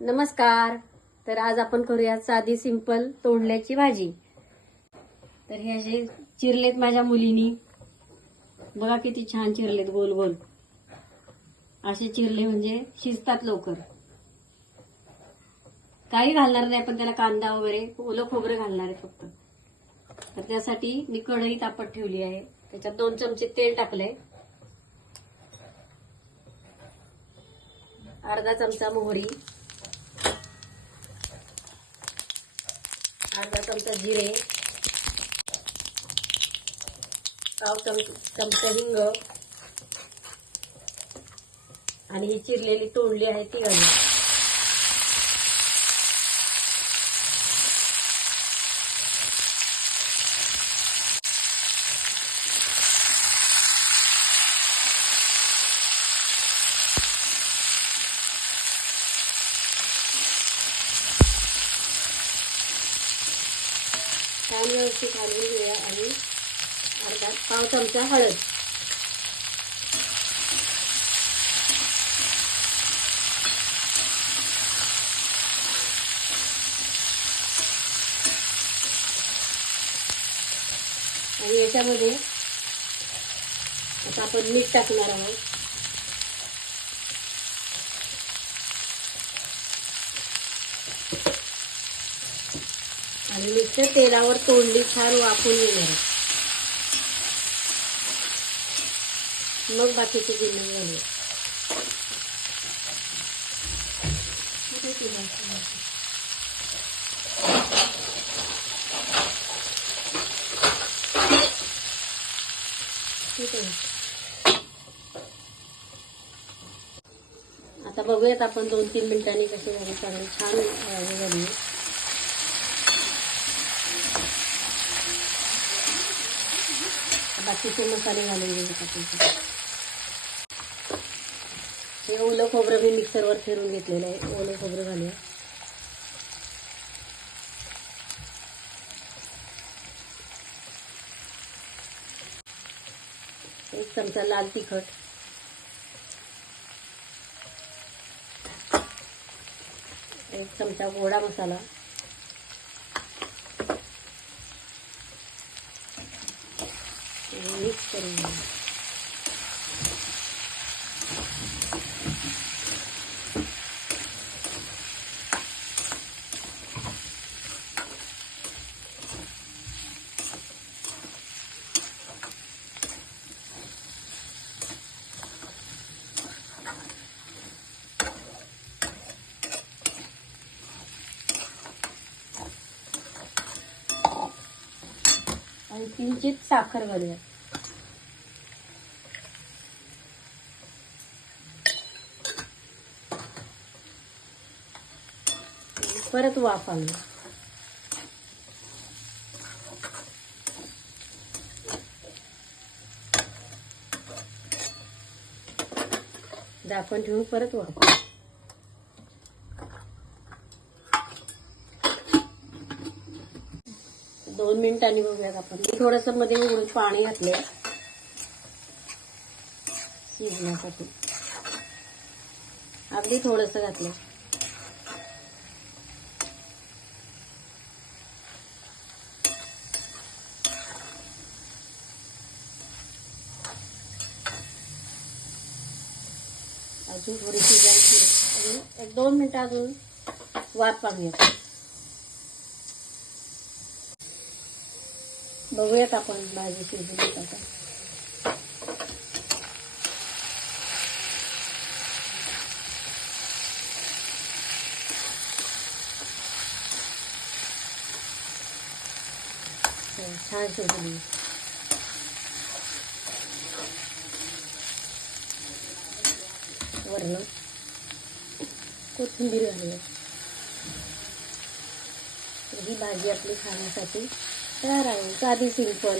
नमस्कार. तर आज आपण करूया साधी सिंपल तोंडल्याची भाजी. तर हे असे चिरलेत माझ्या मुलीनी. बघा किती छान चिरलेत, गोल गोल असे चिरले म्हणजे शिजतात लवकर. काही घालणार नाही पण त्याला कांदा वगैरे ओलं खोबरं घालणार आहे फक्त. तर त्यासाठी मी कढई तापत ठेवली आहे. त्याच्यात 2 चमचे तेल टाकलंय, अर्धा चमचा मोहरी, अर्धा चमचा जिरे, पाव चमचा हिंग आणि ही चिरलेली तोंडली आहे ती घालू. छान व्यवस्थित हलवून घेऊया आणि पाव चमचा हळद, आणि याच्यामध्ये आता आपण मीठ टाकणार आहोत. आणि नुसतं तेलावर तोंडली छान वाफून येणार. मग बाकीचे जिन्नस घालूया. आता बघूयात आपण 2-3 मिनिटांनी कसे झाले. चांगले छान झाली. बाकीचे मसाले घालून घेऊयात. हे ओलं खोबरं मी मिक्सरवर फिरून घेतलेलं आहे. ओलं खोबरं घालूया. एक चमचा लाल तिखट, एक चमचा गोडा मसाला, मिक्स करून घ्या. आणि किंचित साखर घालूया. परत वाफ आणू. झाकण ठेवून परत वाफ. 2 मिनिटांनी बघूयात आपण. मी थोडंसं मध्ये उघडून पाणी घातले शिजण्यासाठी. अगदी थोडंसं घातलं. अजून थोडी शिजायची. 1-2 मिनिटं अजून वाफ पाहूयात. बघूयात आपण भाजी शिजली का. छान शिजली. वरण कोथिंबीर घालूया. ही भाजी आपली खाण्यासाठी तयार आहे. साधी सिंपल.